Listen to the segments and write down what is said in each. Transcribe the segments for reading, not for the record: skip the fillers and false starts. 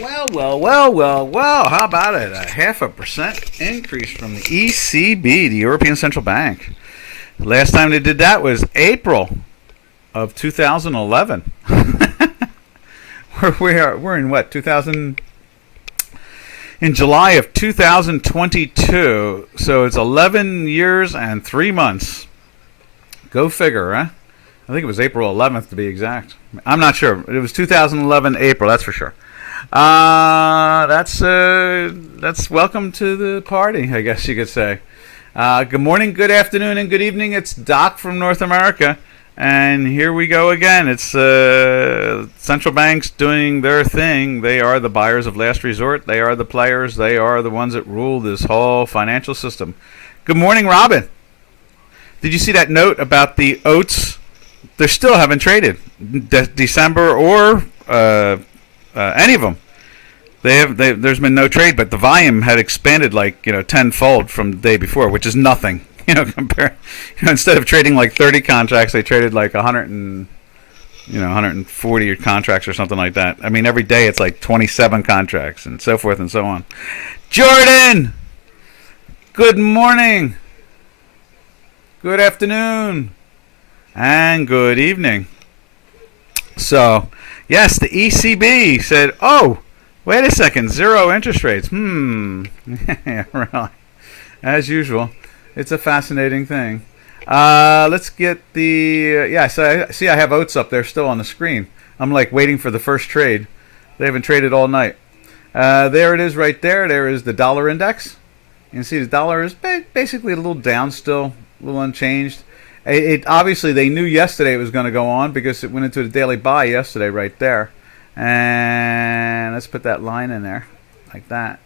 Well. How about it? A 0.5% increase from the ECB, the European Central Bank. The last time they did that was April of 2011. We're in what, 2000? In July of 2022. So it's 11 years and 3 months. Go figure, huh? I think it was April 11th to be exact. I'm not sure. It was 2011 April, that's for sure. That's welcome to the party, I guess you could say. Good morning, good afternoon, and good evening. It's Doc from North America, and here we go again. It's central banks doing their thing. They are the buyers of last resort. They are the players. They are the ones that rule this whole financial system. Good morning, Robin. Did you see that note about the oats? They still haven't traded December or any of them. There's been no trade, but the volume had expanded like tenfold from the day before, which is nothing. Instead of trading like 30 contracts, they traded like 140 contracts or something like that. I mean, every day it's like 27 contracts and so forth and so on. Jordan, good morning, good afternoon, and good evening. So, yes, the ECB said, oh, wait a second, zero interest rates. Yeah, really. As usual, it's a fascinating thing. Let's get the... so I have oats up there still on the screen. I'm like waiting for the first trade. They haven't traded all night. There it is right there. There is the dollar index. You can see the dollar is basically a little down still, a little unchanged. It obviously they knew yesterday it was going to go on because it went into the daily buy yesterday right there. And let's put that line in there like that.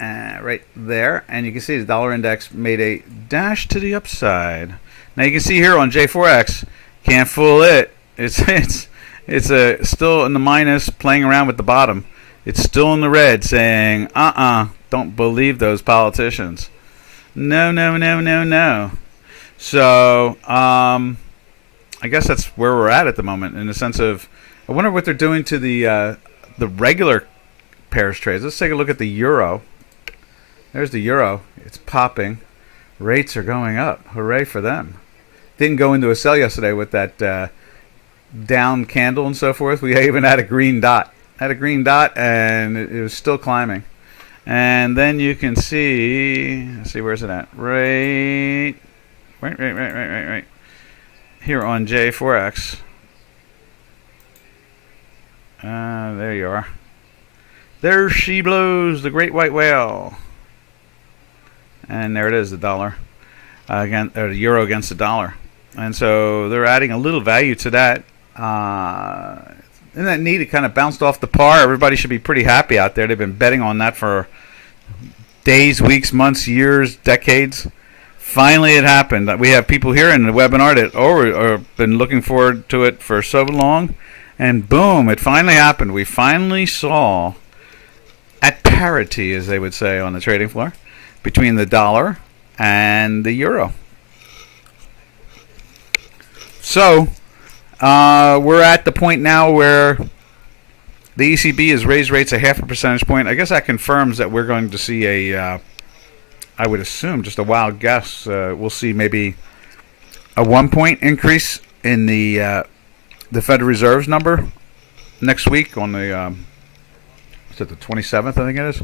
Right there, and you can see the dollar index made a dash to the upside. Now you can see here on J4X, can't fool it. It's still in the minus, playing around with the bottom. It's still in the red, saying don't believe those politicians. No. So, I guess that's where we're at the moment, in the sense of, I wonder what they're doing to the regular pairs trades. Let's take a look at the euro. There's the euro. It's popping. Rates are going up. Hooray for them. Didn't go into a sell yesterday with that down candle and so forth. We even had a green dot. And it was still climbing. And then you can see, let's see, where's it at? Right here on J4X. There you are. There she blows, the great white whale. And there it is, the dollar the euro against the dollar. And so they're adding a little value to that. Isn't that neat? It kind of bounced off the par. Everybody should be pretty happy out there. They've been betting on that for days, weeks, months, years, decades. Finally, it happened. We have people here in the webinar that have been looking forward to it for so long. And boom, it finally happened. We finally saw, at parity, as they would say on the trading floor, between the dollar and the euro. So, we're at the point now where the ECB has raised rates a 0.5 percentage point. I guess that confirms that we're going to see I would assume, just a wild guess, we'll see maybe a 1 point increase in the Federal Reserve's number next week on the, is it the 27th, I think it is?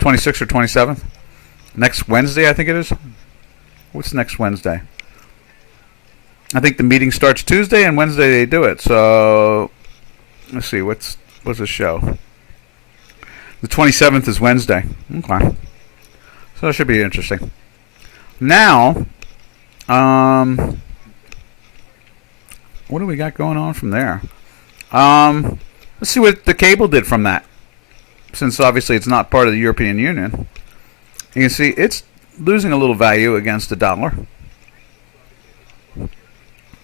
26th or 27th? Next Wednesday, I think it is. What's next Wednesday? I think the meeting starts Tuesday, and Wednesday they do it. So, let's see, what's the show? The 27th is Wednesday. Okay. So it should be interesting. Now, what do we got going on from there? Let's see what the cable did from that. Since obviously it's not part of the European Union. You can see it's losing a little value against the dollar.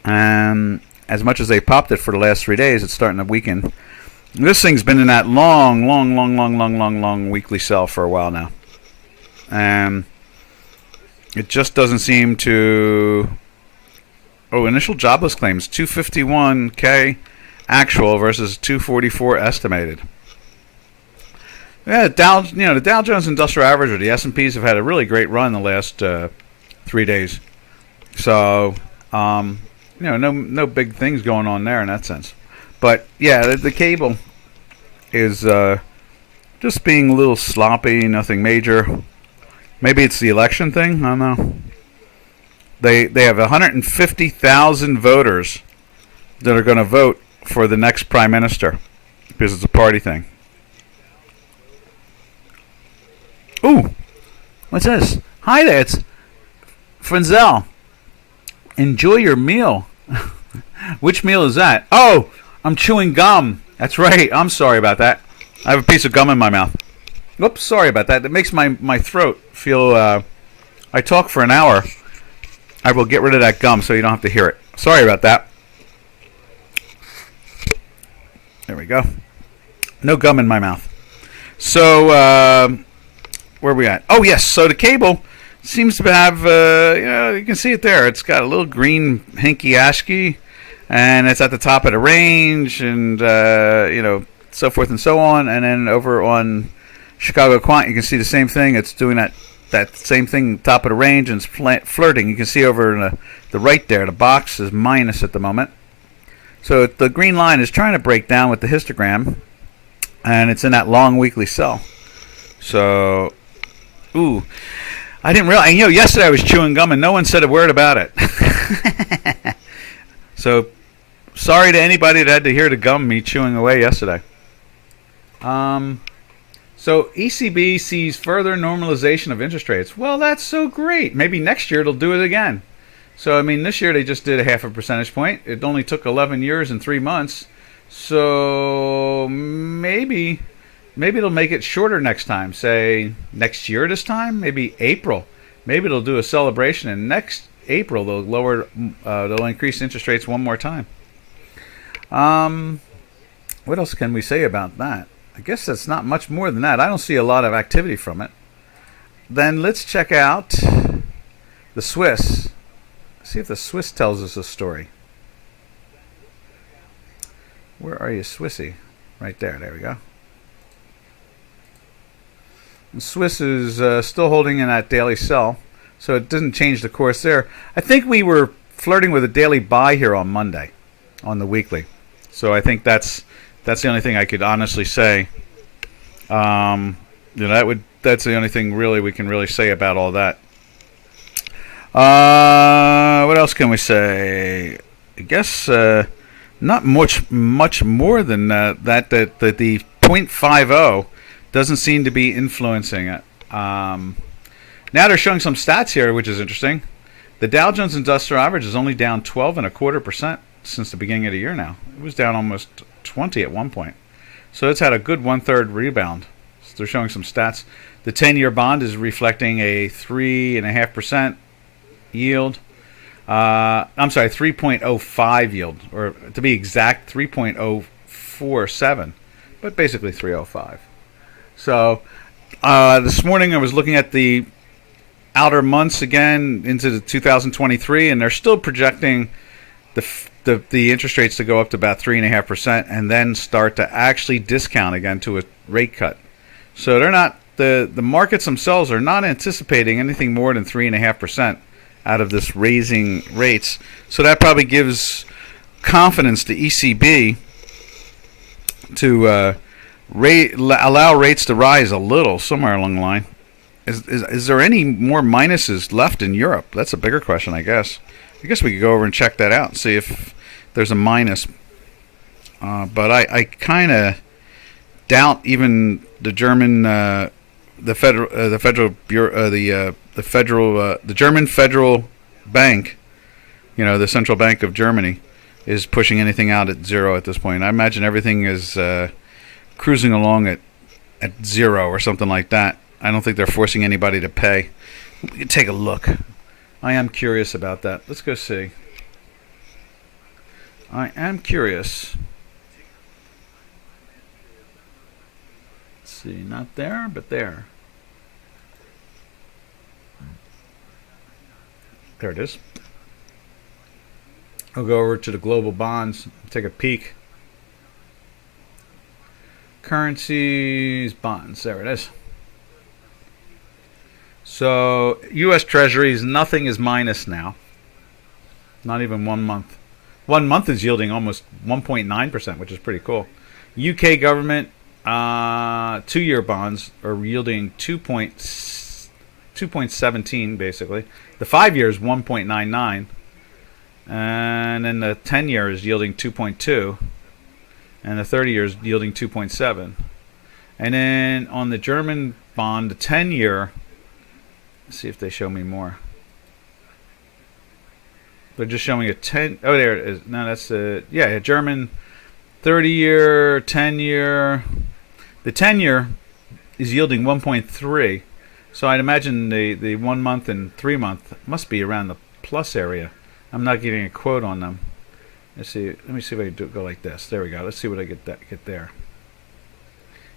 And as much as they popped it for the last 3 days, it's starting to weaken. This thing's been in that long weekly sell for a while now. And it just doesn't seem to... Oh, initial jobless claims, 251K actual versus 244 estimated. Yeah, the Dow Jones Industrial Average or the S&Ps have had a really great run the last 3 days. So, no big things going on there in that sense. But yeah, the cable is just being a little sloppy. Nothing major. Maybe it's the election thing. I don't know. They have 150,000 voters that are going to vote for the next prime minister because it's a party thing. Ooh, what's this? Hi there, it's Frenzel. Enjoy your meal. Which meal is that? Oh, I'm chewing gum. That's right. I'm sorry about that. I have a piece of gum in my mouth. Oops, sorry about that. It makes my throat feel... I talk for an hour. I will get rid of that gum so you don't have to hear it. Sorry about that. There we go. No gum in my mouth. So, where are we at? Oh, yes. So the cable seems to have, you can see it there. It's got a little green hinky ASCII, and it's at the top of the range, and, so forth and so on. And then over on Chicago Quant, you can see the same thing. It's doing that same thing, top of the range, and it's flirting. You can see over in the right there, the box is minus at the moment. So the green line is trying to break down with the histogram, and it's in that long weekly sell. So, ooh, I didn't realize. Yesterday I was chewing gum and no one said a word about it. So, sorry to anybody that had to hear the gum me chewing away yesterday. So ECB sees further normalization of interest rates. Well, that's so great. Maybe next year it'll do it again. So, this year they just did a half a percentage point. It only took 11 years and 3 months. So maybe it'll make it shorter next time. Say next year this time, maybe April. Maybe they'll do a celebration, and next April they'll increase interest rates one more time. What else can we say about that? I guess that's not much more than that. I don't see a lot of activity from it. Then let's check out the Swiss. See if the Swiss tells us a story. Where are you, Swissy? Right there. There we go. And Swiss is still holding in that daily sell, so it doesn't change the course there. I think we were flirting with a daily buy here on Monday, on the weekly. So I think that's the only thing I could honestly say. That's the only thing really we can really say about all that. What else can we say? I guess not much more than that the 0.50 doesn't seem to be influencing it. Now they're showing some stats here, which is interesting. The Dow Jones Industrial Average is only down 12.25% since the beginning of the year now. It was down almost 20 at one point. So it's had a good 1/3 rebound. So they're showing some stats. The 10-year bond is reflecting a 3.5% yield. 3.05 yield, or to be exact, 3.047, but basically 3.05. So this morning I was looking at the outer months again into the 2023, and they're still projecting the interest rates to go up to about 3.5%, and then start to actually discount again to a rate cut. So they're not the markets themselves are not anticipating anything more than 3.5% out of this raising rates. So that probably gives confidence to ECB to allow rates to rise a little somewhere along the line. Is there any more minuses left in Europe? That's a bigger question, I guess. I guess we could go over and check that out and see if there's a minus. But I kind of doubt even the German, the German Federal Bank, the Central Bank of Germany, is pushing anything out at zero at this point. I imagine everything is cruising along at zero or something like that. I don't think they're forcing anybody to pay. We can take a look. I am curious about that. Let's go see. I am curious. Let's see, not there, but there. There it is. I'll go over to the global bonds, take a peek. Currencies, bonds. There it is. So U.S. Treasuries, nothing is minus now. Not even 1 month. 1 month is yielding almost 1.9%, which is pretty cool. UK government 2-year bonds are yielding 2.17 basically. The 5 years 1.99, and then the 10 years yielding 2.2, and the 30 years yielding 2.7. And then on the German bond, the 10 year. Let's see if they show me more. They're just showing a 10. Oh, there it is. No, that's a German 30-year, 10-year. The 10-year is yielding 1.3. So I'd imagine the 1 month and 3 month must be around the plus area. I'm not getting a quote on them. Let's see. Let me see if I can go like this. There we go. Let's see what I get there.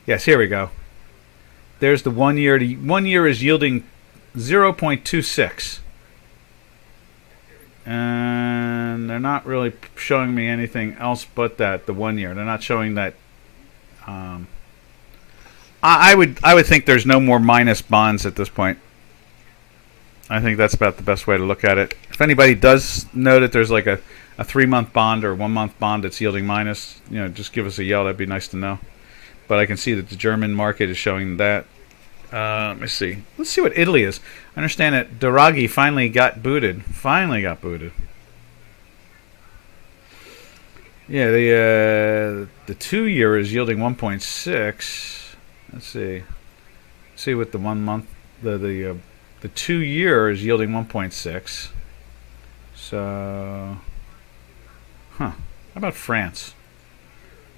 Yes, here we go. There's the 1 year. The 1 year is yielding 0.26. And they're not really showing me anything else but that, the 1 year. They're not showing that. I would think there's no more minus bonds at this point. I think that's about the best way to look at it. If anybody does know that there's like a 3-month bond or 1 month bond that's yielding minus, just give us a yell. That'd be nice to know. But I can see that the German market is showing that. Let me see. Let's see what Italy is. I understand that Draghi finally got booted. Yeah, the 2 year is yielding 1.6. Let's see. See what the 1 month, the 2 year is yielding 1.6. So, how about France?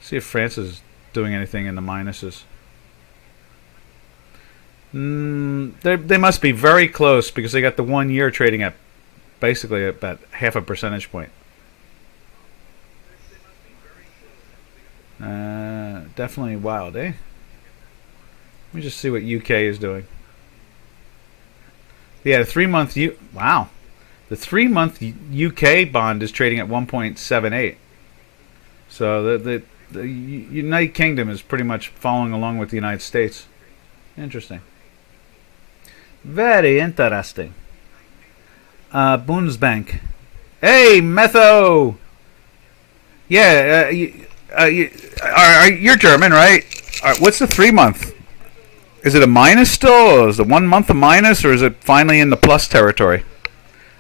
See if France is doing anything in the minuses. They must be very close because they got the 1 year trading at basically about half a percentage point. Definitely wild, eh? Let me just see what UK is doing. Yeah, the 3 month wow. The 3 month UK bond is trading at 1.78. So the United Kingdom is pretty much following along with the United States. Interesting. Very interesting. Bundesbank. Hey, Metho! Yeah, you're German, right? What's the 3 month? Is it a minus still? Or is the 1 month a minus, or is it finally in the plus territory?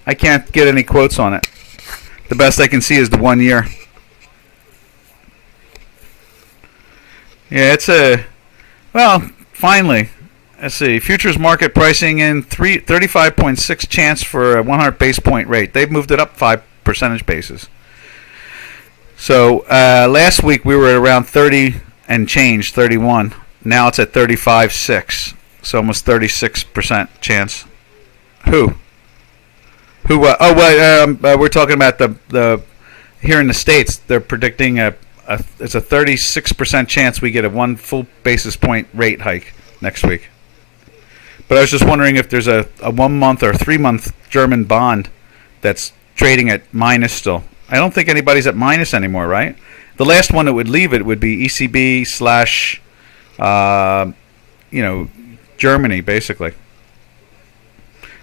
I can't get any quotes on it. The best I can see is the 1 year. Yeah, it's finally. Let's see. Futures market pricing in 35.6 chance for a 100 base point rate. They've moved it up 5 percentage bases. So last week we were at around 30 and change, 31. Now it's at 35.6. So almost 36% chance. Who? We're talking about the here in the States. They're predicting it's a 36% chance we get a 1 full basis point rate hike next week. But I was just wondering if there's a 1 month or 3 month German bond that's trading at minus still. I don't think anybody's at minus anymore, right? The last one that would leave it would be ECB / Germany, basically,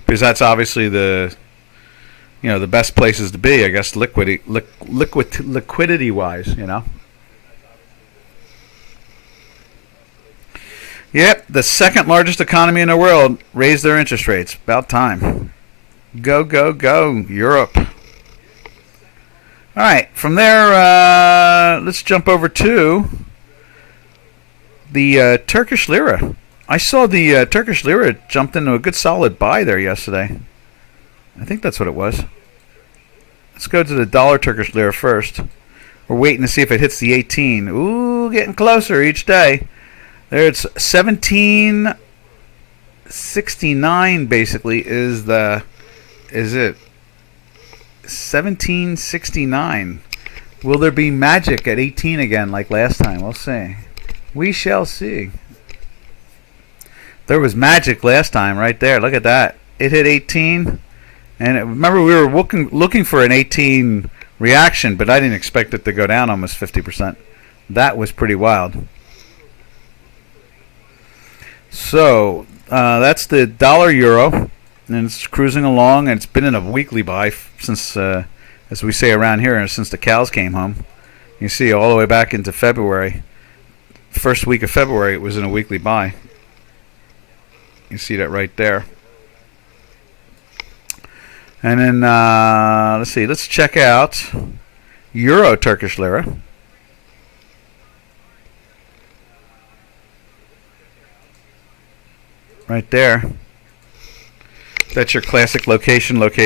because that's obviously the best places to be, I guess, liquidity wise, Yep, the second largest economy in the world raised their interest rates. About time. Go, go, go, Europe. All right, from there, let's jump over to the Turkish lira. I saw the Turkish lira jumped into a good solid buy there yesterday. I think that's what it was. Let's go to the dollar Turkish lira first. We're waiting to see if it hits the 18. Ooh, getting closer each day. There it's 1769 basically is it 1769. Will there be magic at 18 again like last time? We'll see. We shall see. There was magic last time right there. Look at that. It hit 18. And remember we were looking for an 18 reaction, but I didn't expect it to go down almost 50%. That was pretty wild. So that's the dollar euro, and it's cruising along, and it's been in a weekly buy since, as we say around here, since the cows came home. You see, all the way back into February, first week of February, it was in a weekly buy. You see that right there. And then let's see, let's check out Euro Turkish Lira. Right there. That's your classic location. It's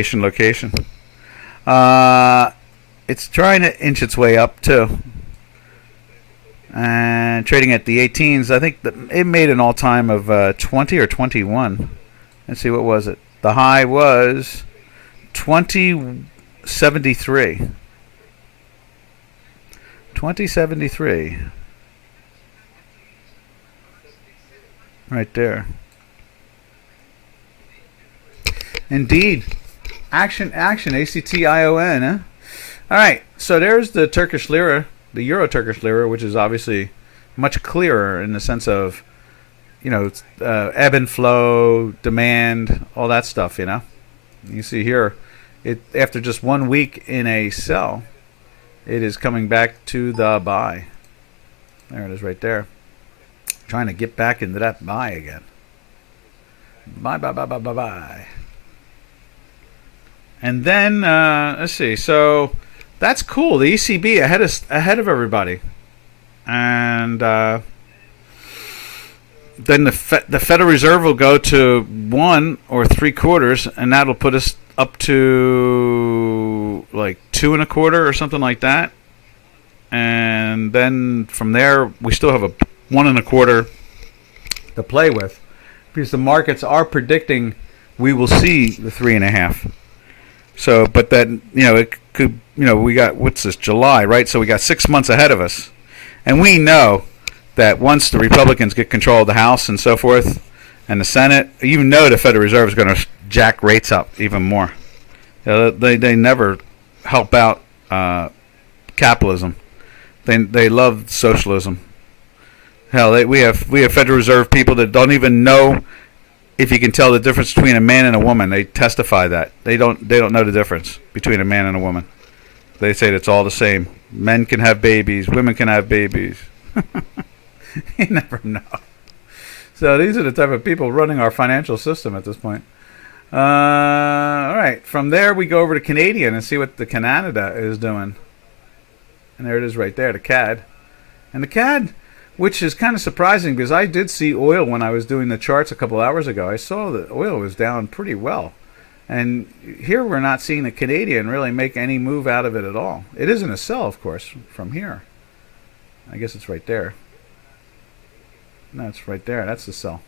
trying to inch its way up too. And trading at the 18s, I think it made an all-time of 20 or 21. Let's see, what was it? The high was 2073. 2073. Right there. Indeed. Action, ACTION, huh? Alright, so there's the Turkish lira, the Euro Turkish lira, which is obviously much clearer in the sense of, ebb and flow, demand, all that stuff, You see here, it after just 1 week in a sell, it is coming back to the buy. There it is right there. Trying to get back into that buy again. Buy. And then let's see. So that's cool. The ECB ahead of everybody, and then the Federal Reserve will go to 1 or 3/4, and that'll put us up to like 2 1/4 or something like that. And then from there, we still have a 1 1/4 to play with, because the markets are predicting we will see the 3.5. So, but that, it could, we got, what's this, July, right? So we got 6 months ahead of us. And we know that once the Republicans get control of the House and so forth, and the Senate, you know the Federal Reserve is going to jack rates up even more. They never help out capitalism. They love socialism. Hell, we have Federal Reserve people that don't even know if you can tell the difference between a man and a woman. They testify that they don't know the difference between a man and a woman. They say it's all the same. Men can have babies, women can have babies. You never know. So these are the type of people running our financial system at this point. All right, from there we go over to Canadian and see what the Canada is doing. And there it is right there, the CAD. And the CAD, which is kind of surprising because I did see oil when I was doing the charts a couple hours ago. I saw that oil was down pretty well. And here we're not seeing the Canadian really make any move out of it at all. It isn't a sell, of course, from here. I guess it's right there. No, it's right there. That's the sell.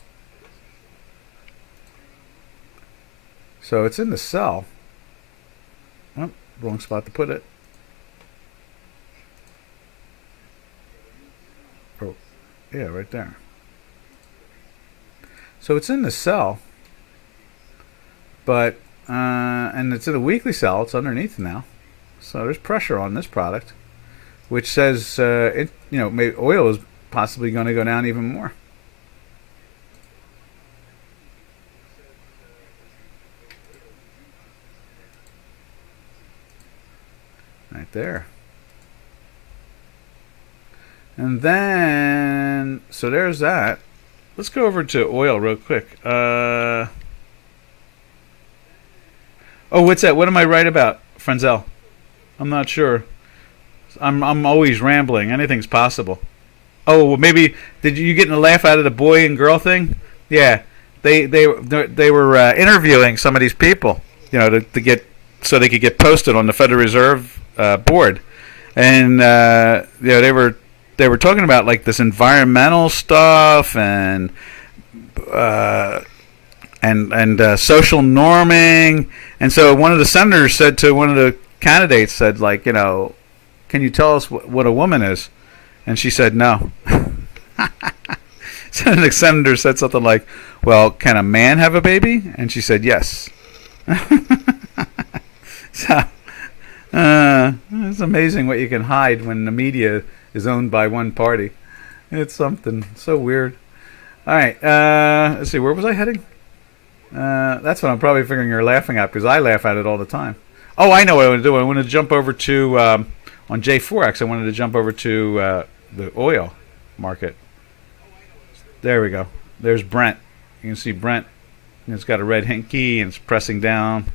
So it's in the sell. Oh, wrong spot to put it. Oh, yeah, right there. So it's in the sell, but and it's in a weekly sell. It's underneath now, so there's pressure on this product, which says maybe oil is possibly going to go down even more. Right there. And then, so there's that. Let's go over to oil real quick. Oh, what's that? What am I right about, Frenzel? I'm not sure. I'm always rambling. Anything's possible. Oh, well, maybe did you getting a laugh out of the boy and girl thing? Yeah, they were interviewing some of these people, to get so they could get posted on the Federal Reserve board, and they were talking about like this environmental stuff and social norming, and so one of the senators said to one of the candidates, said like, can you tell us what a woman is? And she said no. So the senator said something like, well, can a man have a baby? And she said yes. So it's amazing what you can hide when the media is owned by one party. It's something so weird. All right. Let's see. Where was I heading? That's what I'm probably figuring you're laughing at because I laugh at it all the time. Oh, I know what I want to do. I want to jump over to on J4X. I wanted to jump over to the oil market. There we go. There's Brent. You can see Brent. It's got a red key and it's pressing down.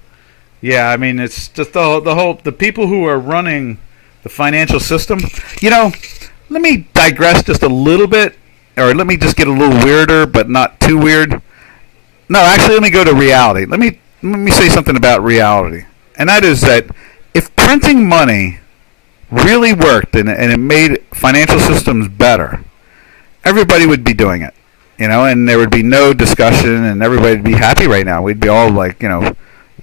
Yeah, I mean it's just the people who are running the financial system. Let me digress just a little bit, or let me just get a little weirder, but not too weird. No, actually, let me go to reality. Let me say something about reality, and that is that if printing money really worked and it made financial systems better, everybody would be doing it, and there would be no discussion, and everybody would be happy right now. We'd be all like,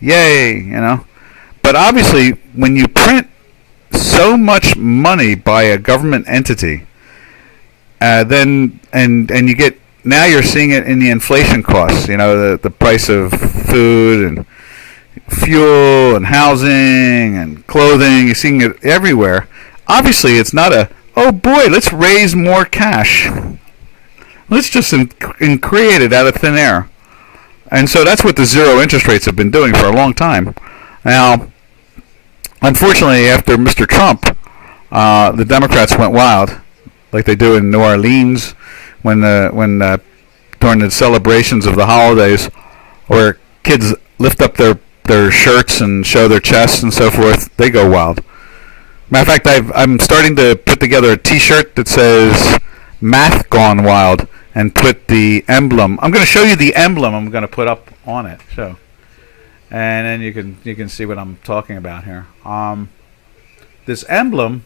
yay, But obviously, when you print so much money by a government entity, then you get now you're seeing it in the inflation costs. The price of food and fuel and housing and clothing. You're seeing it everywhere. Obviously, it's not oh boy, let's raise more cash. Let's just create it out of thin air. And so that's what the zero interest rates have been doing for a long time. Now, unfortunately, after Mr. Trump, the Democrats went wild, like they do in New Orleans when during the celebrations of the holidays, where kids lift up their shirts and show their chests and so forth. They go wild. Matter of fact, I'm starting to put together a T-shirt that says "Math Gone Wild" and put the emblem. I'm going to show you the emblem I'm going to put up on it. So, and then you can see what I'm talking about here. This emblem,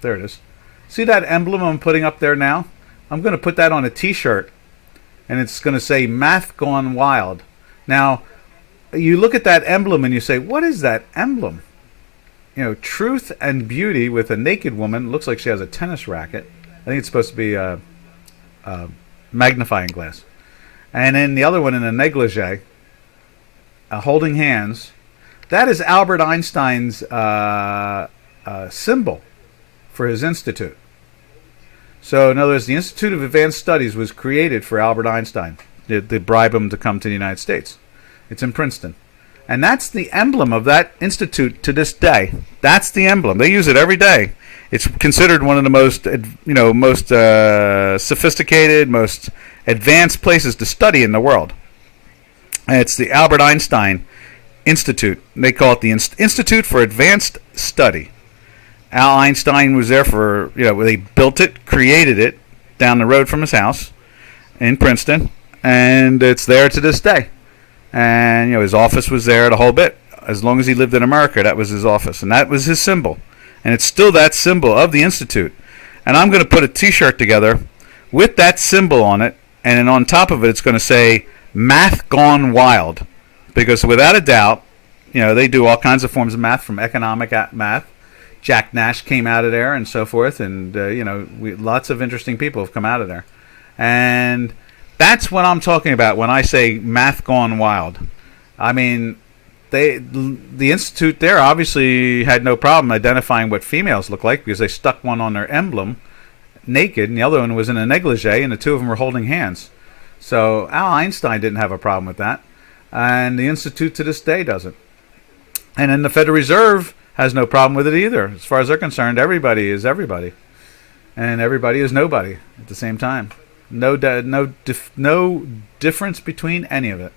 there it is. See that emblem I'm putting up there now? I'm going to put that on a T-shirt, and it's going to say "Math Gone Wild." Now, you look at that emblem and you say, "What is that emblem?" Truth and beauty with a naked woman. Looks like she has a tennis racket. I think it's supposed to be a magnifying glass. And then the other one in a negligee, holding hands. That is Albert Einstein's symbol for his institute. So in other words, the Institute of Advanced Studies was created for Albert Einstein. They bribe him to come to the United States. It's in Princeton. And that's the emblem of that institute to this day. That's the emblem. They use it every day. It's considered one of the most sophisticated, most advanced places to study in the world. And it's the Albert Einstein Institute. They call it the Institute for Advanced Study. Al Einstein was there for, they built it, created it down the road from his house in Princeton, and it's there to this day. And, his office was there the whole bit. As long as he lived in America, that was his office, and that was his symbol. And it's still that symbol of the Institute. And I'm going to put a T-shirt together with that symbol on it, and then on top of it, it's going to say "Math Gone Wild," because without a doubt, they do all kinds of forms of math, from economic math. Jack Nash came out of there and so forth, and lots of interesting people have come out of there. And that's what I'm talking about when I say "Math Gone Wild." I mean, the institute there obviously had no problem identifying what females look like, because they stuck one on their emblem naked and the other one was in a negligee, and the two of them were holding hands. So Al Einstein didn't have a problem with that, and the institute to this day doesn't. And then the Federal Reserve has no problem with it either. As far as they're concerned, everybody is everybody, and everybody is nobody at the same time. No difference between any of it.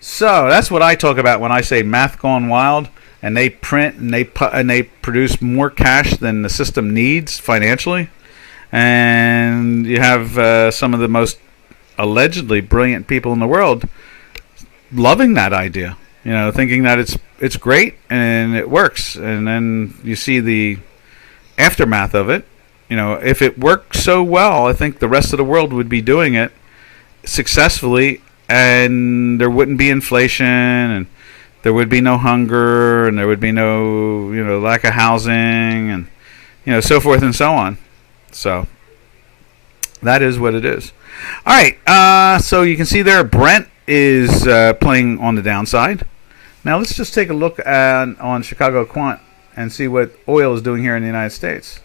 So that's what I talk about when I say "Math Gone Wild," and they print and they produce more cash than the system needs financially. And you have some of the most allegedly brilliant people in the world loving that idea, thinking that it's great and it works. And then you see the aftermath of it. If it worked so well, I think the rest of the world would be doing it successfully, and there wouldn't be inflation, and there would be no hunger, and there would be no lack of housing, and so forth and so on. So that is what it is. All right, so you can see there Brent is playing on the downside. Now let's just take a look on Chicago Quant and see what oil is doing here in the United States.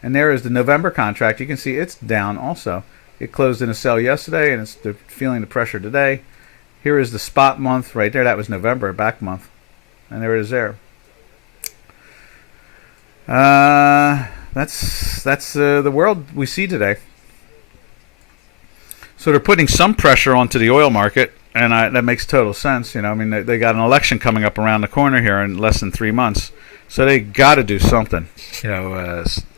And there is the November contract. You can see it's down also. It closed in a sell yesterday, and it's feeling the pressure today. Here is the spot month right there. That was November, back month. And there it is there. That's the world we see today. So they're putting some pressure onto the oil market, and that makes total sense. I mean, they got an election coming up around the corner here in less than 3 months. So they got to do something.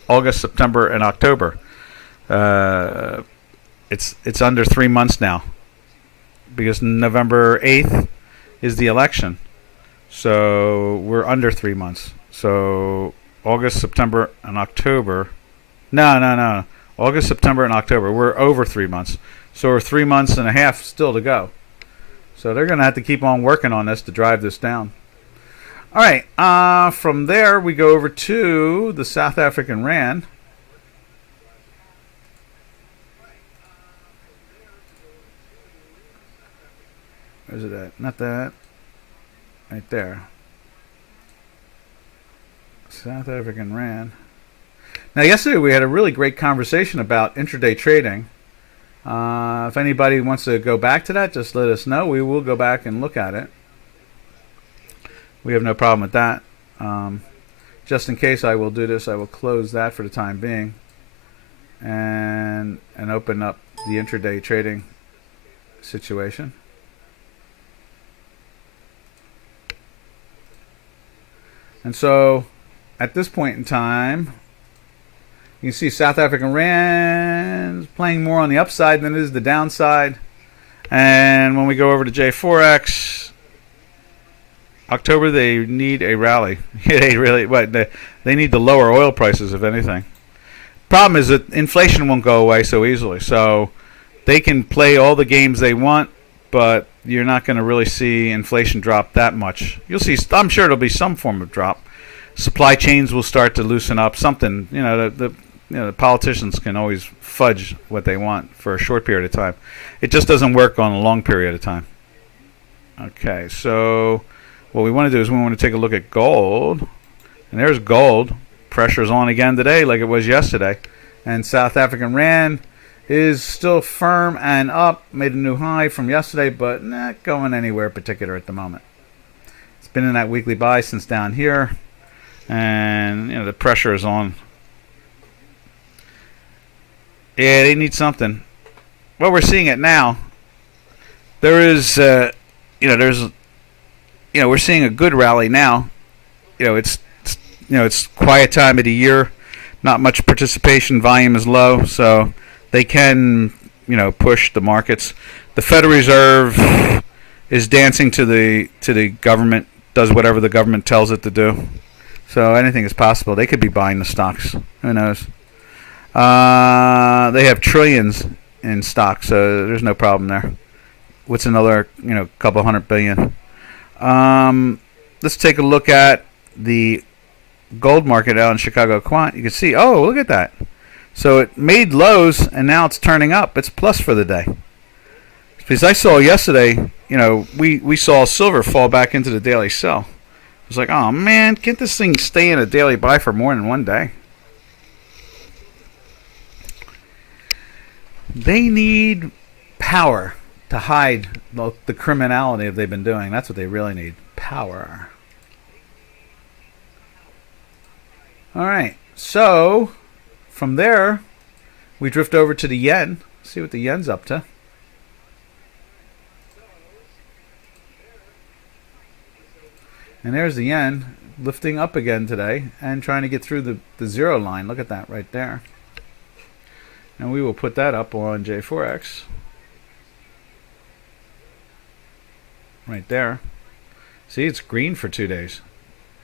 August, September, and October. It's under 3 months now, because November 8th is the election. So we're under 3 months. So August, September, and October. No. August, September, and October. We're over 3 months. So we're 3 months and a half still to go. So they're going to have to keep on working on this to drive this down. All right. From there, we go over to the South African Rand. Where's it at? Not that. Right there. South African Rand. Now, yesterday we had a really great conversation about intraday trading. If anybody wants to go back to that, just let us know. We will go back and look at it. We have no problem with that. Just in case I will do this, I will close that for the time being and open up the intraday trading situation. And so at this point in time, you can see South African Rand playing more on the upside than it is the downside. And when we go over to J4X, October, they need a rally. They need the lower oil prices, if anything. Problem is that inflation won't go away so easily. So they can play all the games they want, but you're not going to really see inflation drop that much. You'll see, I'm sure there'll be some form of drop. Supply chains will start to loosen up. Something, the politicians can always fudge what they want for a short period of time. It just doesn't work on a long period of time. Okay, so what we want to do is we want to take a look at gold. And there's gold. Pressure's on again today like it was yesterday. And South African Rand is still firm and up. Made a new high from yesterday, but not going anywhere particular at the moment. It's been in that weekly buy since down here. And, the pressure is on. Yeah, they need something. Well, we're seeing it now. There is, we're seeing a good rally now. It's quiet time of the year. Not much participation. Volume is low, so they can, push the markets. The Federal Reserve is dancing to the government. Does whatever the government tells it to do. So anything is possible. They could be buying the stocks. Who knows? They have trillions in stocks, so there's no problem there. What's another, couple $100 billion? Let's take a look at the gold market out in Chicago Quant. You can see, oh, look at that. So it made lows, and now it's turning up. It's plus for the day. Because I saw yesterday, we saw silver fall back into the daily sell. It's like, oh man, can't this thing stay in a daily buy for more than one day? They need power to hide the criminality that they've been doing. That's what they really need. Power. All right. So from there, we drift over to the yen. See what the yen's up to. And there's the yen lifting up again today and trying to get through the zero line. Look at that right there. And we will put that up on J4X. Right there. See, it's green for 2 days.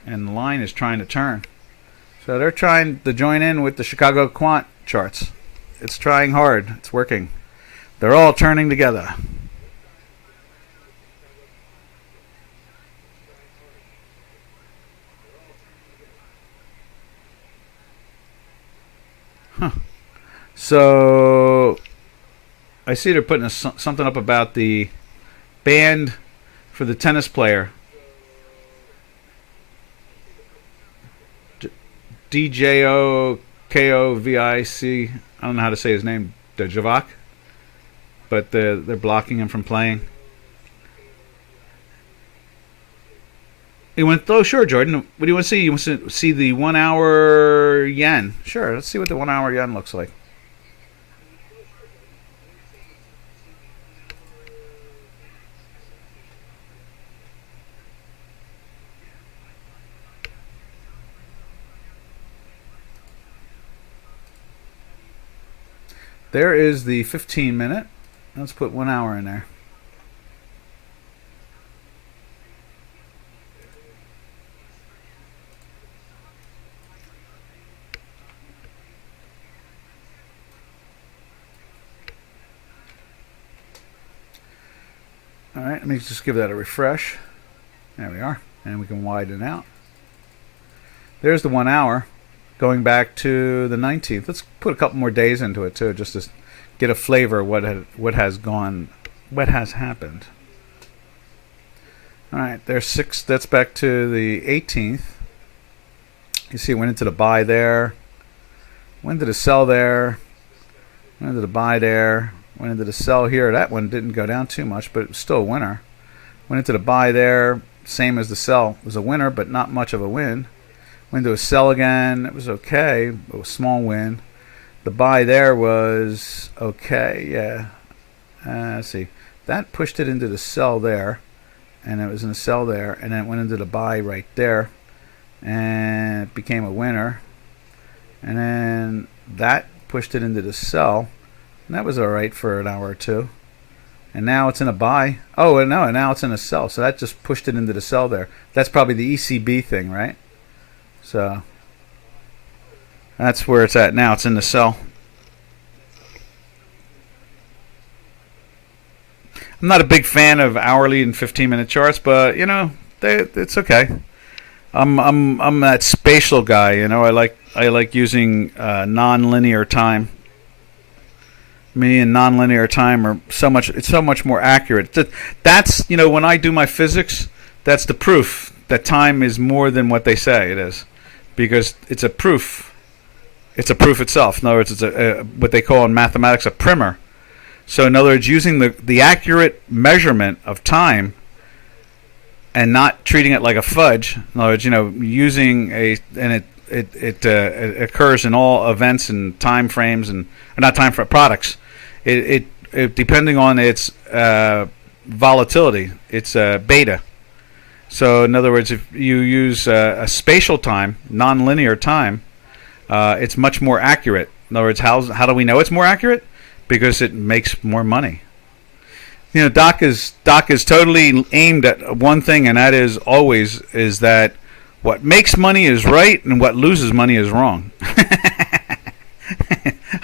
And the line is trying to turn. So they're trying to join in with the Chicago Quant charts. It's trying hard. It's working. They're all turning together. Huh. So I see they're putting something up about the band for the tennis player DJOKOVIC. I don't know how to say his name. Djokovic. but they're blocking him from playing. You want? Oh, sure, Jordan. What do you want to see? You want to see the 1 hour yen? Sure. Let's see what the 1 hour yen looks like. There is the 15-minute. Let's put 1 hour in there. All right, let me just give that a refresh. There we are. And we can widen out. There's the 1 hour going back to the 19th. Let's put a couple more days into it too, just to get a flavor of what has happened. All right, there's 6. That's back to the 18th. You see it went into the buy there. Went into the sell there. Went into the buy there. Went into the sell here. That one didn't go down too much, but it was still a winner. Went into the buy there. Same as the sell. It was a winner, but not much of a win. Went into a sell again. It was okay. It was a small win. The buy there was okay. Yeah. Let's see. That pushed it into the sell there. And it was in the sell there. And then it went into the buy right there. And it became a winner. And then that pushed it into the sell. And that was all right for an hour or two. And now it's in a buy. Oh, no, and now it's in a sell. So that just pushed it into the sell there. That's probably the ECB thing, right? So that's where it's at now. It's in the sell. I'm not a big fan of hourly and 15-minute charts, but it's okay. I'm that spatial guy. I like using non-linear time. Me and nonlinear time are so much more accurate. That's when I do my physics, that's the proof that time is more than what they say it is, because it's a proof. It's a proof itself. In other words, it's what they call in mathematics a primer. So in other words, using the accurate measurement of time and not treating it like a fudge. In other words, using it occurs in all events and time frames and not time for products. It depending on its volatility, it's beta. So in other words, if you use a spatial time, nonlinear time, it's much more accurate. In other words, how do we know it's more accurate? Because it makes more money. Doc is totally aimed at one thing, and that is always that what makes money is right and what loses money is wrong.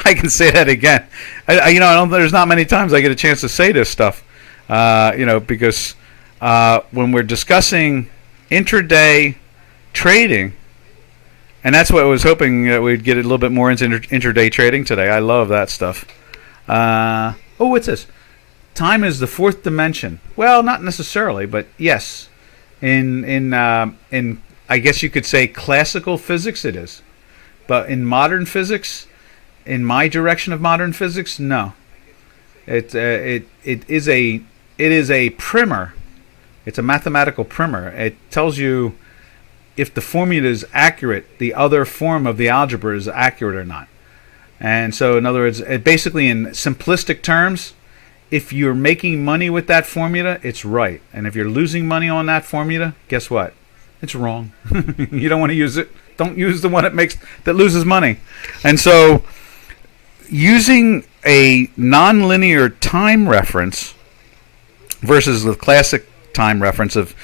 I can say that again. There's not many times I get a chance to say this stuff. Because when we're discussing intraday trading, and that's what I was hoping that we'd get a little bit more into intraday trading today. I love that stuff. What's this? Time is the fourth dimension. Well, not necessarily, but yes. In I guess you could say classical physics it is. But in modern physics, in my direction of modern physics, no. It is a primer. It's a mathematical primer. It tells you if the formula is accurate, the other form of the algebra is accurate or not. And so, in other words, basically in simplistic terms, if you're making money with that formula, it's right. And if you're losing money on that formula, guess what? It's wrong. You don't want to use it. Don't use the one that loses money. And so, using a nonlinear time reference versus the classic time reference of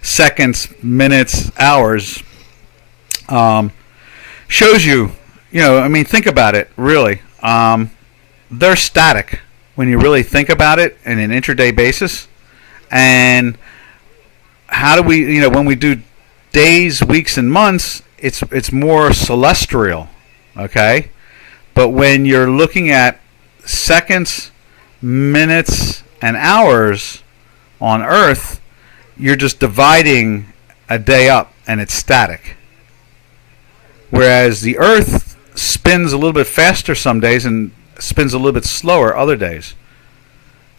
seconds, minutes, hours, shows you, think about it, really. They're static when you really think about it in an intraday basis. And how do we, when we do days, weeks, and months, it's more celestial, okay? But when you're looking at seconds, minutes, and hours on Earth, you're just dividing a day up, and it's static. Whereas the Earth spins a little bit faster some days and spins a little bit slower other days.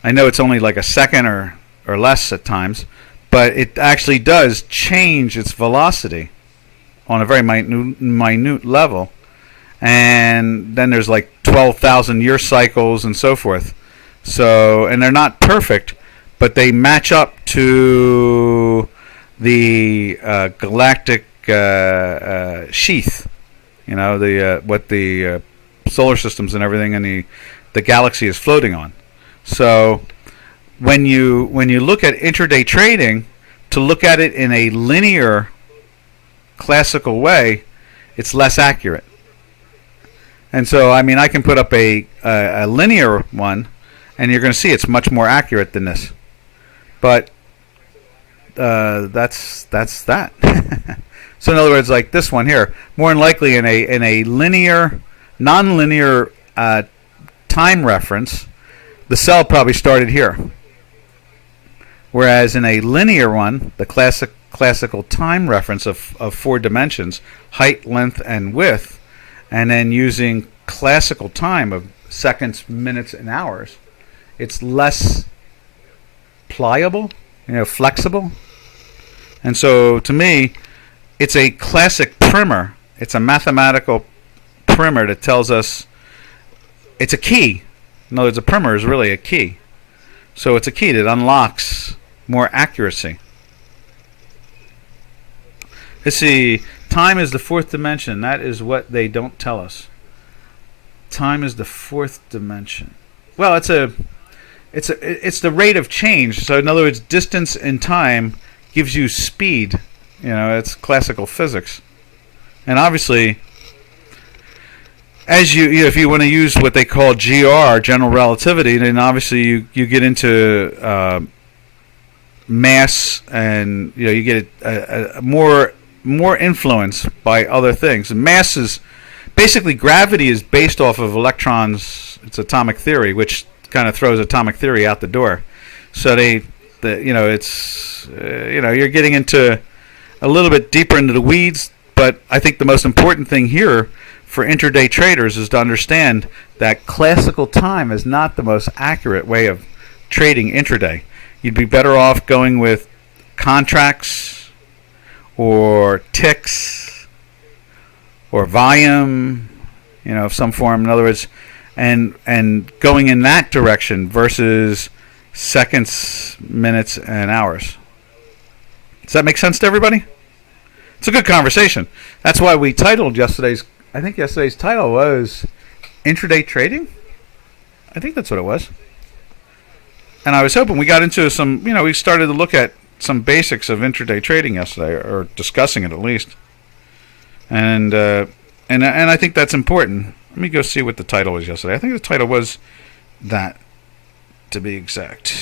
I know it's only like a second or less at times, but it actually does change its velocity on a very minute level. And then there's like 12,000 year cycles and so forth. So, and they're not perfect, but they match up to the galactic sheath. You know, the what the solar systems and everything and the galaxy is floating on. So when you look at intraday trading, to look at it in a linear classical way, it's less accurate. And so, I mean, I can put up a linear one, and you're going to see it's much more accurate than this. But that's that. So in other words, like this one here, more than likely in a linear, non-linear time reference, the sell probably started here. Whereas in a linear one, the classical time reference of 4 dimensions, height, length, and width, and then using classical time of seconds, minutes, and hours, it's less pliable, flexible. And so to me, it's a classic primer. It's a mathematical primer that tells us it's a key. In other words, a primer is really a key. So it's a key that unlocks more accuracy. Let's see. Time is the 4th dimension. That is what they don't tell us. Time is the 4th dimension. Well, it's the rate of change. So in other words, distance in time gives you speed. It's classical physics. And obviously, as if you want to use what they call GR, general relativity, then obviously you get into mass, and you get a more influence by other things. And mass is basically, gravity is based off of electrons. It's atomic theory, which kind of throws atomic theory out the door. So you're getting into a little bit deeper into the weeds. But I think the most important thing here for intraday traders is to understand that classical time is not the most accurate way of trading intraday. You'd be better off going with contracts or ticks or volume, of some form. In other words, and going in that direction versus seconds, minutes, and hours. Does that make sense to everybody? It's a good conversation. That's why we titled yesterday's title was Intraday Trading. I think that's what it was. And I was hoping we got into some, we started to look at some basics of intraday trading yesterday, or discussing it at least. And I think that's important. Let me go see what the title was yesterday. I think the title was that, to be exact.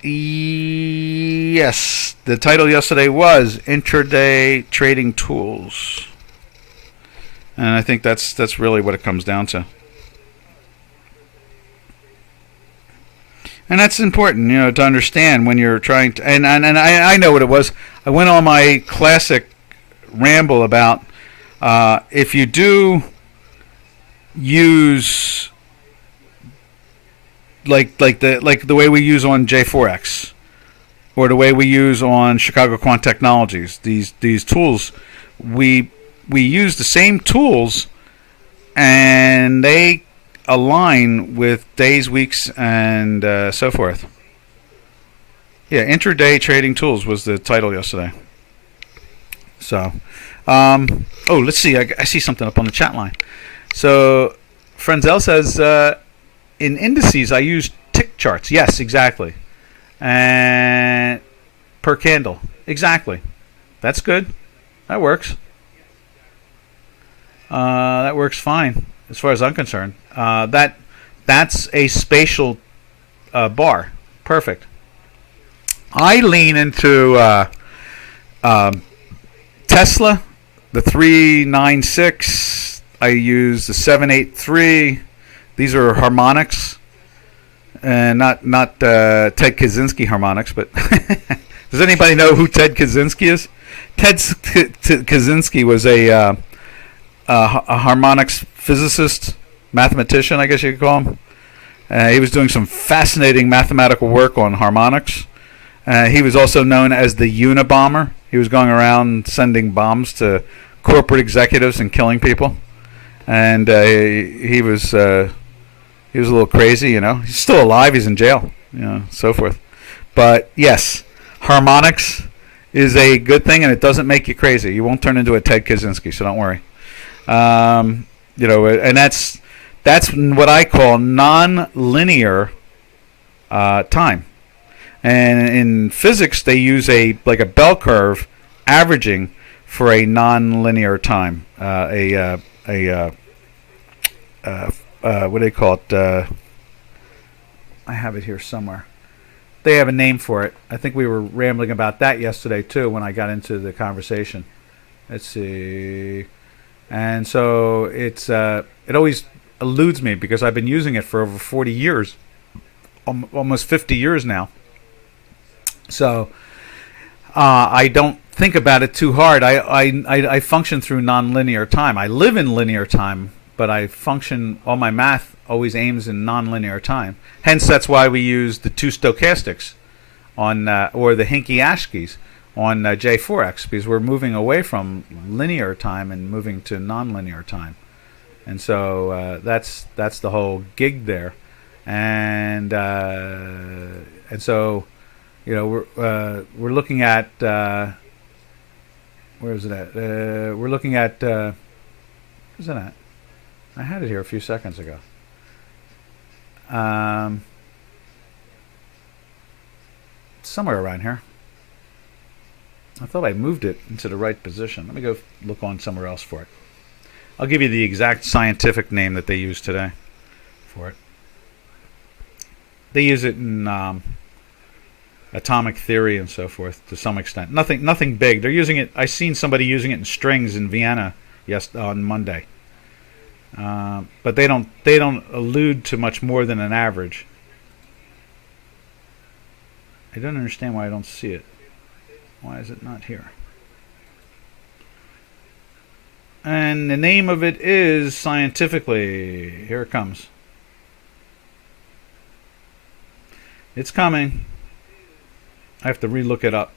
Yes, the title yesterday was Intraday Trading Tools. And I think that's really what it comes down to. And that's important, to understand when you're trying to. And I know what it was. I went on my classic ramble about if you do use like the way we use on J4X, or the way we use on Chicago Quant Technologies. These tools, we use the same tools, and they align with days, weeks, and so forth. Yeah, Intraday Trading Tools was the title yesterday. So, let's see. I see something up on the chat line. So, Frenzel says, in indices, I use tick charts. Yes, exactly. And per candle. Exactly. That's good. That works. That works fine, as far as I'm concerned. That's a spatial bar. Perfect. I lean into Tesla, the 396. I use the 783. These are harmonics, and not Ted Kaczynski harmonics. But does anybody know who Ted Kaczynski is? Ted Kaczynski was a harmonics physicist, mathematician, I guess you could call him. He was doing some fascinating mathematical work on harmonics. He was also known as the Unabomber. He was going around sending bombs to corporate executives and killing people. And he was a little crazy, you know. He's still alive. He's in jail, you know, so forth. But yes, harmonics is a good thing, and it doesn't make you crazy. You won't turn into a Ted Kaczynski, so don't worry. You know, and that's what I call non-linear time. And in physics, they use a bell curve averaging for a non-linear time. What do they call it? I have it here somewhere. They have a name for it. I think we were rambling about that yesterday too when I got into the conversation. Let's see. And so it always eludes me because I've been using it for over 40 years, almost 50 years now. So I don't think about it too hard. I function through nonlinear time. I live in linear time, but I function. All my math always aims in nonlinear time. Hence, that's why we use the two stochastics on or the Hinky-Ashkeys on J4X, because we're moving away from linear time and moving to nonlinear time. And so that's the whole gig there. And so, you know, we're looking at where is it at? We're looking at where's it at? I had it here a few seconds ago. Somewhere around here. I thought I moved it into the right position. Let me go look on somewhere else for it. I'll give you the exact scientific name that they use today for it. They use it in atomic theory and so forth to some extent. Nothing big. They're using it. I seen somebody using it in strings in Vienna on Monday. But they don't allude to much more than an average. I don't understand why I don't see it. Why is it not here? And the name of it is scientifically. Here it comes. It's coming. I have to relook it up.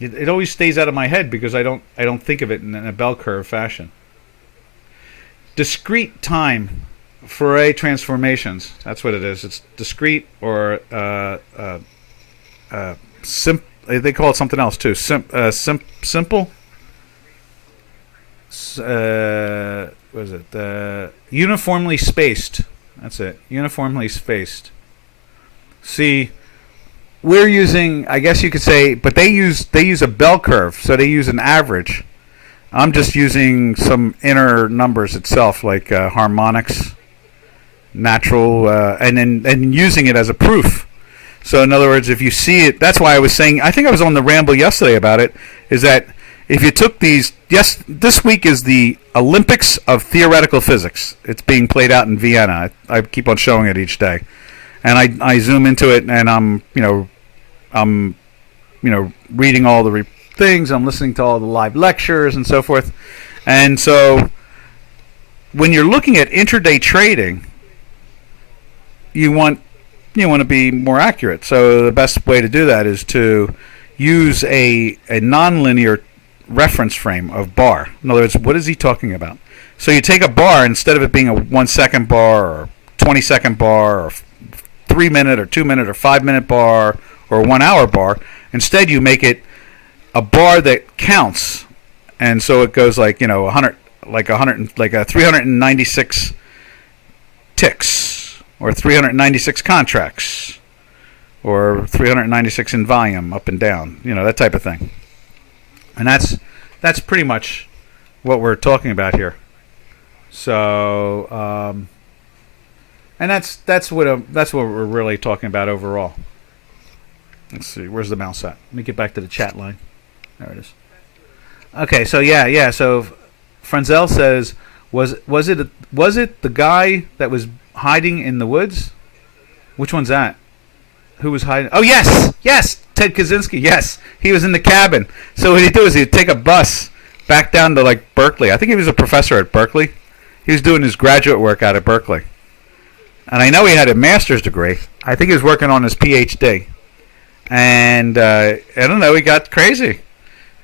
It always stays out of my head because I don't think of it in a bell curve fashion. Discrete time Fourier transformations. That's what it is. It's discrete or they call it something else too. Simple. What is it? Uniformly spaced. That's it. Uniformly spaced. See, we're using, I guess you could say, but they use a bell curve, so they use an average. I'm just using some inner numbers itself, like harmonics, natural, and using it as a proof. So in other words, if you see it, that's why I was saying, I think I was on the ramble yesterday about it, is that if you took these, yes, this week is the Olympics of theoretical physics. It's being played out in Vienna. I keep on showing it each day. And I zoom into it, and I'm reading all the things. I'm listening to all the live lectures and so forth. And so, when you're looking at intraday trading, you want to be more accurate. So the best way to do that is to use a nonlinear reference frame of bar. In other words, what is he talking about? So you take a bar, instead of it being a 1 second bar or 20-second bar or 3 minute or 2 minute or 5 minute bar or 1 hour bar, instead you make it a bar that counts. And so it goes like, 100, like 396 ticks or 396 contracts or 396 in volume up and down, that type of thing. And that's pretty much what we're talking about here. So and that's what we're really talking about overall. Let's see, where's the mouse at? Let me get back to the chat line. There it is. Okay, so yeah. So Frenzel says, was it the guy that was hiding in the woods? Which one's that? Who was hiding? Oh yes, Ted Kaczynski. Yes, he was in the cabin. So what he'd do is he'd take a bus back down to like Berkeley. I think he was a professor at Berkeley. He was doing his graduate work out at Berkeley. and I know he had a master's degree. I think he was working on his PhD. And I don't know, he got crazy.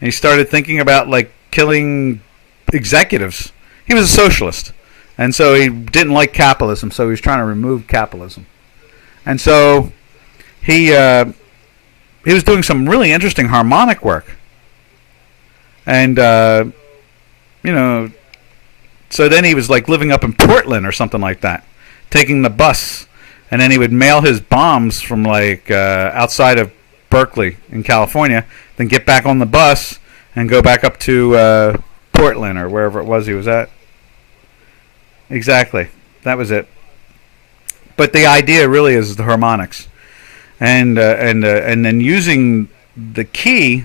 And he started thinking about like killing executives. He was a socialist, and so he didn't like capitalism. So he was trying to remove capitalism. And so he was doing some really interesting harmonic work. And so then he was like living up in Portland or something like that, taking the bus, and then he would mail his bombs from like outside of Berkeley in California, then get back on the bus and go back up to Portland or wherever it was he was at. Exactly, that was it. But the idea really is the harmonics, and then using the key,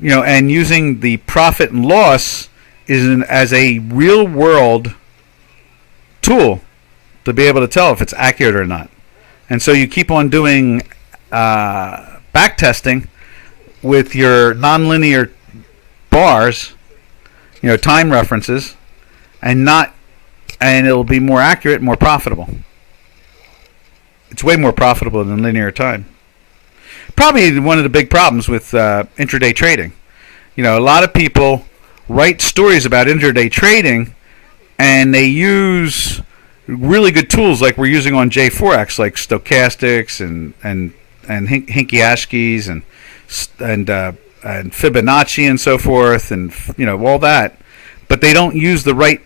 and using the profit and loss as a real world tool to be able to tell if it's accurate or not. And so you keep on doing back testing with your nonlinear bars, time references, and it'll be more accurate, more profitable. It's way more profitable than linear time. Probably one of the big problems with intraday trading. A lot of people write stories about intraday trading, and they use really good tools like we're using on J4X, like stochastics and Hinky-Ashkeys and Fibonacci and so forth, and all that. But they don't use the right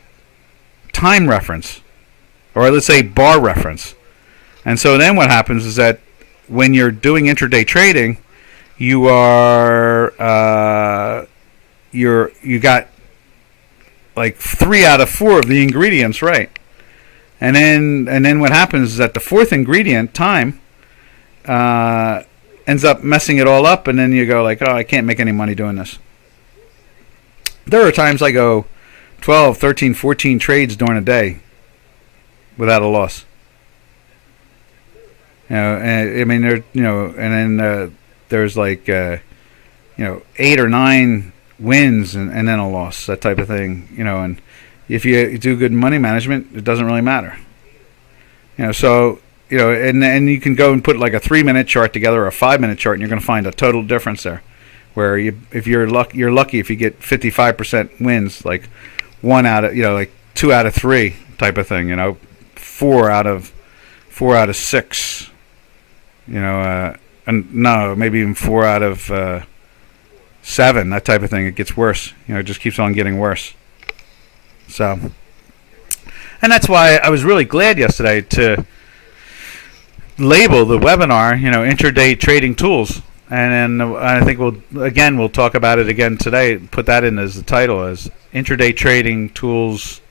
time reference, or let's say bar reference. And so then what happens is that when you're doing intraday trading, you got like 3 out of 4 of the ingredients right. And then what happens is that the fourth ingredient, time, ends up messing it all up, and then you go like, oh, I can't make any money doing this. There are times I go 12, 13, 14 trades during a day without a loss. And I mean, and then there's like 8 or 9 wins and then a loss, that type of thing. And if you do good money management, it doesn't really matter. So and you can go and put like a 3-minute chart together or a 5-minute chart, and you're going to find a total difference there. Where if you're lucky if you get 55% wins, like 1 out of like 2 out of 3 type of thing. 4 out of 6. And no, maybe even 4 out of 7, that type of thing. It gets worse. It just keeps on getting worse. So, and that's why I was really glad yesterday to label the webinar, intraday trading tools. And then I think we'll talk about it again today. Put that in as the title, as intraday trading tools,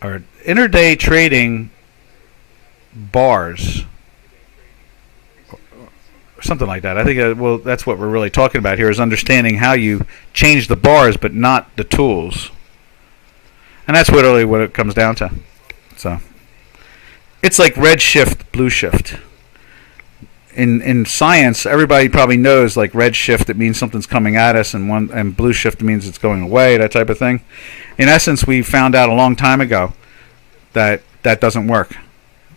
or intraday trading bars, or something like that. I think that's what we're really talking about here, is understanding how you change the bars but not the tools. And that's really what it comes down to. So it's like red shift, blue shift. In science, everybody probably knows, like red shift, it means something's coming at us, and blue shift means it's going away, that type of thing. In essence, we found out a long time ago that doesn't work,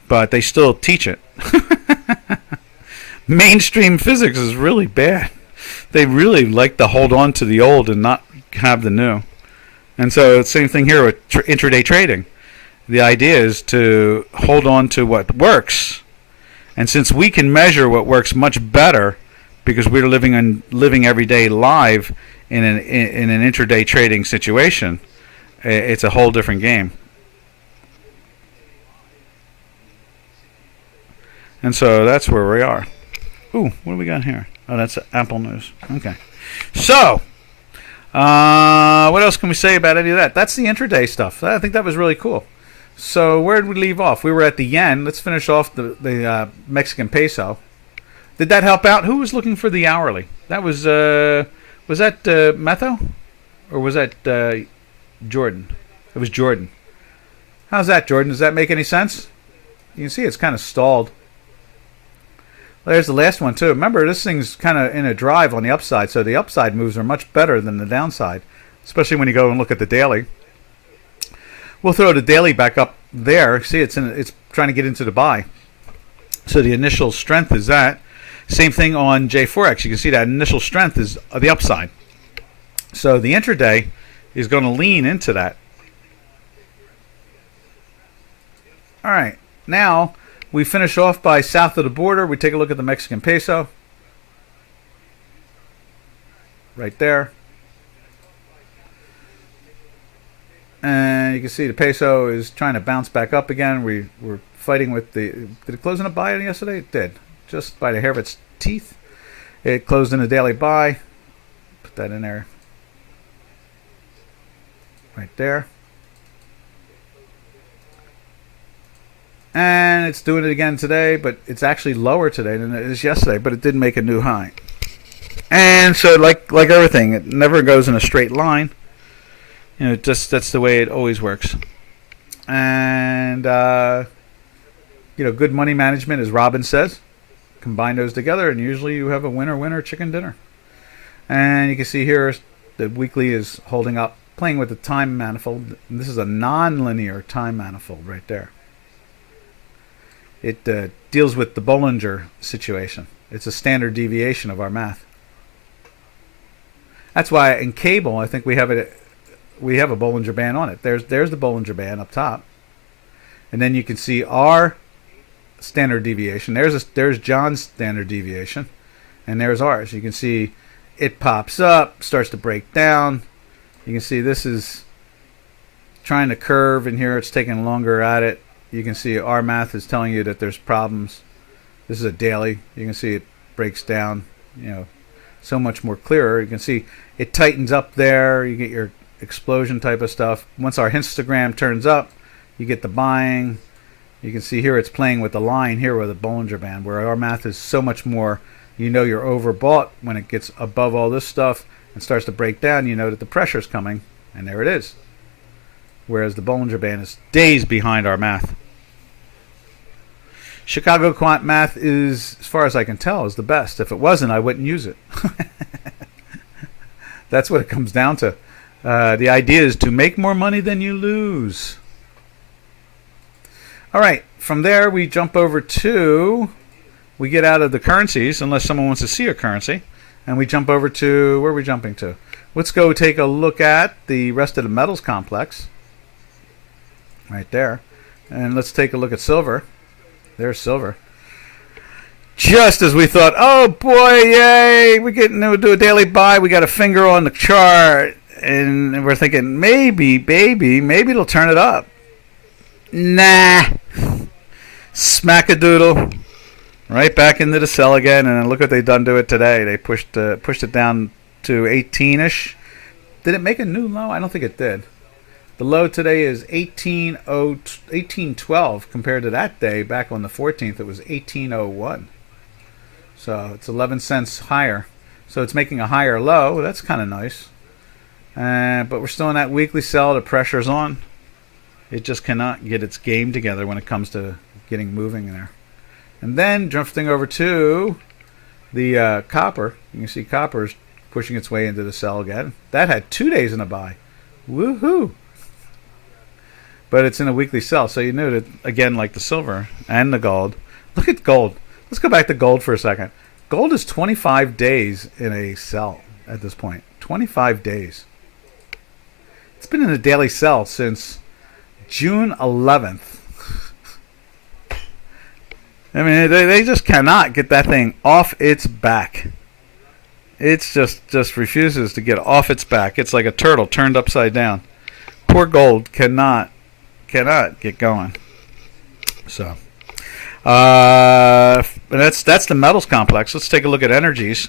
but they still teach it. Mainstream physics is really bad. They really like to hold on to the old and not have the new. And so same thing here with intraday trading. The idea is to hold on to what works. And since we can measure what works much better, because we're living every day live in an intraday trading situation, it's a whole different game. And so that's where we are. Ooh, what do we got here? Oh, that's Apple News. Okay. So, what else can we say about any of that? That's the intraday stuff. I think that was really cool. So where did we leave off? We were at the yen. Let's finish off the Mexican peso. Did that help out? Who was looking for the hourly? That was that Metho? Or was that Jordan? It was Jordan. How's that, Jordan? Does that make any sense? You can see it's kind of stalled. Well, there's the last one, too. Remember, this thing's kind of in a drive on the upside, so the upside moves are much better than the downside, especially when you go and look at the daily. We'll throw the daily back up there. See, it's trying to get into the buy. So the initial strength is that. Same thing on J4X. You can see that initial strength is the upside. So the intraday is going to lean into that. All right. Now we finish off by south of the border. We take a look at the Mexican peso. Right there. And you can see the peso is trying to bounce back up again. We're fighting with the... Did it close in a buy yesterday? It did. Just by the hair of its teeth. It closed in a daily buy. Put that in there. Right there. And it's doing it again today, but it's actually lower today than it is yesterday, but it did make a new high. And so like everything, it never goes in a straight line. You know, that's the way it always works. And you know, good money management, as Robin says. Combine those together, and usually you have a winner chicken dinner. And you can see here the weekly is holding up, playing with the time manifold. And this is a non-linear time manifold right there. It deals with the Bollinger situation. It's a standard deviation of our math. That's why in cable, I think we have a Bollinger Band on it. There's the Bollinger Band up top, and then you can see our standard deviation. There's John's standard deviation, and there's ours. You can see it pops up, starts to break down. You can see this is trying to curve in here. It's taking longer at it. You can see our math is telling you that there's problems. This is a daily. You can see it breaks down, you know, so much more clearer. You can see it tightens up there. You get your explosion type of stuff. Once our histogram turns up, you get the buying. You can see here it's playing with the line here with the Bollinger Band, where our math is so much more, you know, you're overbought when it gets above all this stuff and starts to break down. You know that the pressure's coming, and there it is. Whereas the Bollinger Band is days behind our math. Chicago quant math is, as far as I can tell, is the best. If it wasn't, I wouldn't use it. That's what it comes down to. The idea is to make more money than you lose. All right, from there we jump over to, we get out of the currencies, unless someone wants to see a currency, and we jump over to, where are we jumping to? Let's go take a look at the rest of the metals complex. Right there. And let's take a look at silver. There's silver. Just as we thought, oh boy, yay, we're getting to do a daily buy. We got a finger on the chart, and we're thinking maybe it'll turn it up. Nah. Smack-a-doodle. Right back into the sell again, and look what they done to it today. They pushed it down to 18-ish. Did it make a new low? I don't think it did. The low today is 1812 compared to that day back on the 14th. It was 1801. So it's 11 cents higher. So it's making a higher low. That's kind of nice. But we're still in that weekly sell. The pressure's on. It just cannot get its game together when it comes to getting moving in there. And then drifting over to the copper. You can see copper's pushing its way into the sell again. That had 2 days in a buy. Woohoo! But it's in a weekly sell, so you knew that, again, like the silver and the gold. Look at gold. Let's go back to gold for a second. Gold is 25 days in a sell at this point. 25 days. It's been in a daily sell since June 11th. I mean, they just cannot get that thing off its back. It just refuses to get off its back. It's like a turtle turned upside down. Poor gold cannot get going. So that's the metals complex. Let's take a look at energies.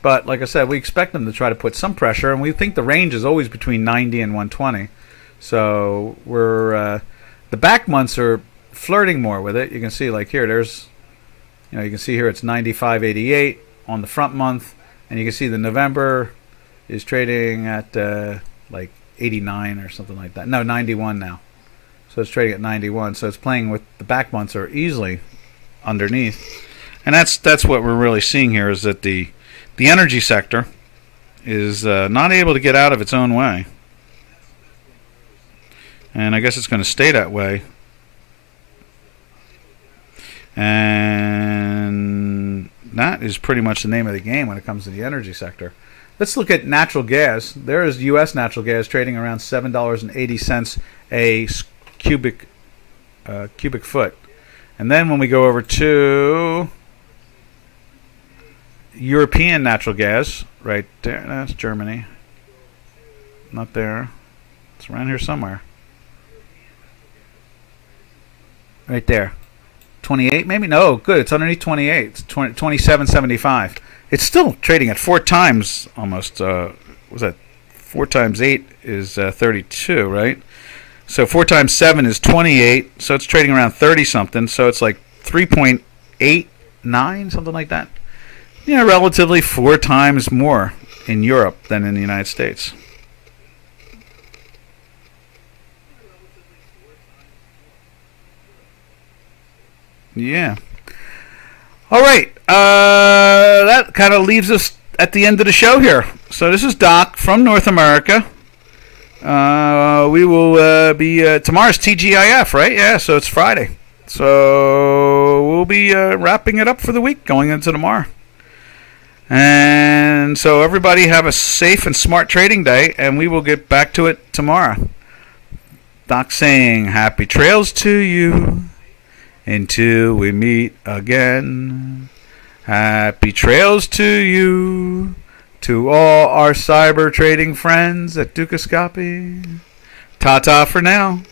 But like I said, we expect them to try to put some pressure, and we think the range is always between 90 and 120. So we're the back months are flirting more with it. You can see, like here, there's, you know, you can see here it's 95.88 on the front month, and you can see the November is trading at like 89 or something like that. No, 91 now. So it's trading at 91. So it's playing with the back months are easily underneath. And that's what we're really seeing here, is that the energy sector is not able to get out of its own way. And I guess it's going to stay that way. And that is pretty much the name of the game when it comes to the energy sector. Let's look at natural gas. There is U.S. natural gas trading around $7.80 a cubic foot. And then when we go over to European natural gas, right there, that's Germany. Not there. It's around here somewhere. Right there. 28 maybe? No, good. It's underneath 28. It's 27.75. It's still trading at 4 times almost. Was that 4 times 8 is 32, right? So 4 times 7 is 28. So it's trading around 30 something. So it's like 3.89, something like that. Relatively 4 times more in Europe than in the United States. Yeah. All right. That kind of leaves us at the end of the show here. So this is Doc from North America. We will be tomorrow's TGIF, right? Yeah. So it's Friday. So we'll be wrapping it up for the week, going into tomorrow. And so everybody have a safe and smart trading day, and we will get back to it tomorrow. Doc saying happy trails to you until we meet again. Happy trails to you, to all our cyber trading friends at Dukascopy. Ta-ta for now.